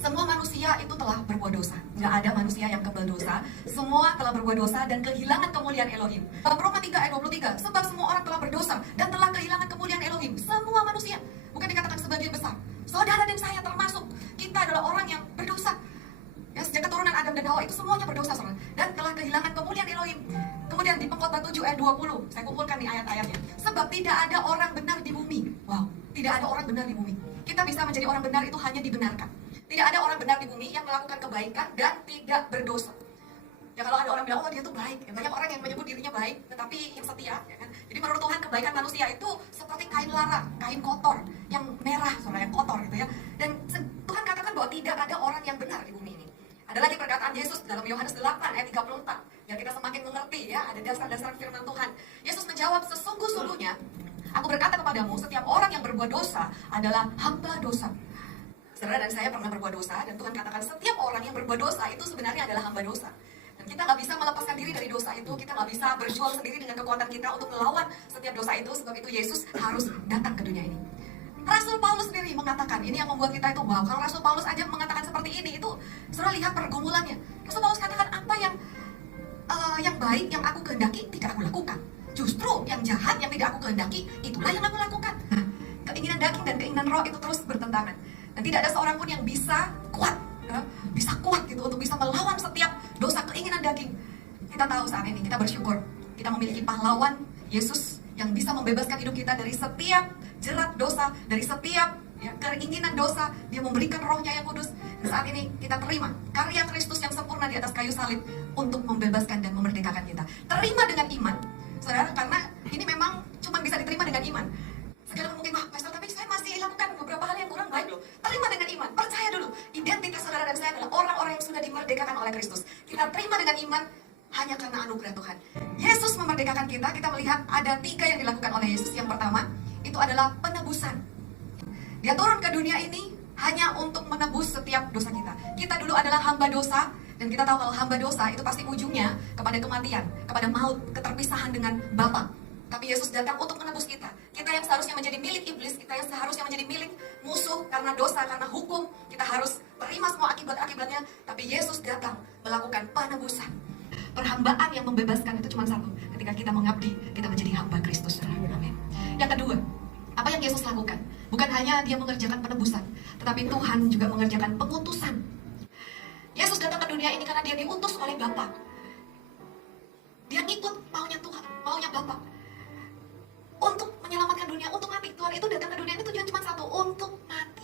Semua manusia itu telah berbuat dosa. Nggak ada manusia yang kebal dosa. Semua telah berbuat dosa dan kehilangan kemuliaan Elohim. Dalam Roma 3 ayat 23, sebab semua orang telah berdosa dan telah kehilangan kemuliaan Elohim. Semua manusia, bukan dikatakan sebagian besar. Saudara dan saya termasuk. Kita adalah orang yang berdosa. Ya, sejak keturunan Adam dan Hawa itu semuanya berdosa, saudara, dan telah kehilangan kemuliaan Elohim. Kemudian di Pengkhotbah 7 ayat 20, saya kumpulkan nih ayat-ayatnya. Sebab tidak ada orang benar di bumi. Wow, tidak ada orang benar di bumi. Kita bisa menjadi orang benar itu hanya dibenarkan. Tidak ada orang benar di bumi yang melakukan kebaikan dan tidak berdosa. Ya kalau ada orang bilang, oh dia tuh baik, ya, banyak orang yang menyebut dirinya baik, tetapi yang setia, ya kan? Jadi menurut Tuhan kebaikan manusia itu seperti kain lara, kain kotor, yang merah, saudara, yang kotor gitu ya. Dan Tuhan katakan bahwa tidak ada orang yang benar di bumi ini. Ada lagi perkataan Yesus dalam Yohanes 8 ayat 34, biar kita semakin mengerti ya, ada dasar-dasar firman Tuhan. Yesus menjawab, sesungguh-sungguhnya, aku berkata kepadamu, setiap orang yang berbuat dosa adalah hamba dosa. Saudara dan saya pernah berbuat dosa, dan Tuhan katakan setiap orang yang berbuat dosa itu sebenarnya adalah hamba dosa. Dan kita nggak bisa melepaskan diri dari dosa itu, kita nggak bisa berjuang sendiri dengan kekuatan kita untuk melawan setiap dosa itu, sebab itu Yesus harus datang ke dunia ini. Rasul Paulus sendiri mengatakan, ini yang membuat kita itu, wow, kalau Rasul Paulus aja mengatakan seperti ini, itu saudara lihat pergumulannya. Rasul Paulus katakan, apa yang baik yang aku kehendaki tidak aku lakukan. Justru yang jahat yang tidak aku kehendaki, itulah yang aku lakukan. Keinginan daging dan keinginan roh itu terus bertentangan. Dan tidak ada seorang pun yang bisa kuat gitu untuk bisa melawan setiap dosa keinginan daging. Kita tahu saat ini, kita bersyukur kita memiliki pahlawan Yesus yang bisa membebaskan hidup kita dari setiap jerat dosa, dari setiap keinginan dosa. Dia memberikan rohnya yang kudus. Dan saat ini kita terima karya Kristus yang sempurna di atas kayu salib untuk membebaskan dan memerdekakan kita. Terima dengan iman, saudara, karena ini memang cuma bisa diterima dengan iman. Sekarang mungkin, wah pastor, tapi saya masih lakukan beberapa hal yang kurang baik loh. Terima dengan iman, percaya dulu. Identitas saudara dan saya adalah orang-orang yang sudah dimerdekakan oleh Kristus. Kita terima dengan iman hanya karena anugerah Tuhan. Yesus memerdekakan kita. Kita melihat ada 3 yang dilakukan oleh Yesus. Yang pertama, itu adalah penebusan. Dia turun ke dunia ini hanya untuk menebus setiap dosa kita. Kita dulu adalah hamba dosa, dan kita tahu kalau hamba dosa itu pasti ujungnya kepada kematian, kepada maut, keterpisahan dengan Bapa. Tapi Yesus datang untuk menebus kita. Kita yang seharusnya menjadi milik iblis, kita yang seharusnya menjadi milik musuh karena dosa, karena hukum, kita harus terima semua akibat-akibatnya. Tapi Yesus datang melakukan penebusan. Perhambaan yang membebaskan itu cuma satu. Ketika kita mengabdi, kita menjadi hamba Kristus. Amin. Yang kedua, apa yang Yesus lakukan? Bukan hanya dia mengerjakan penebusan, tetapi Tuhan juga mengerjakan pengutusan. Yesus datang ke dunia ini karena dia diutus oleh Bapa. Dia ngikut maunya Tuhan, maunya Bapa, untuk menyelamatkan dunia, untuk mati. Tuhan itu datang ke dunia ini tujuan cuma satu, untuk mati.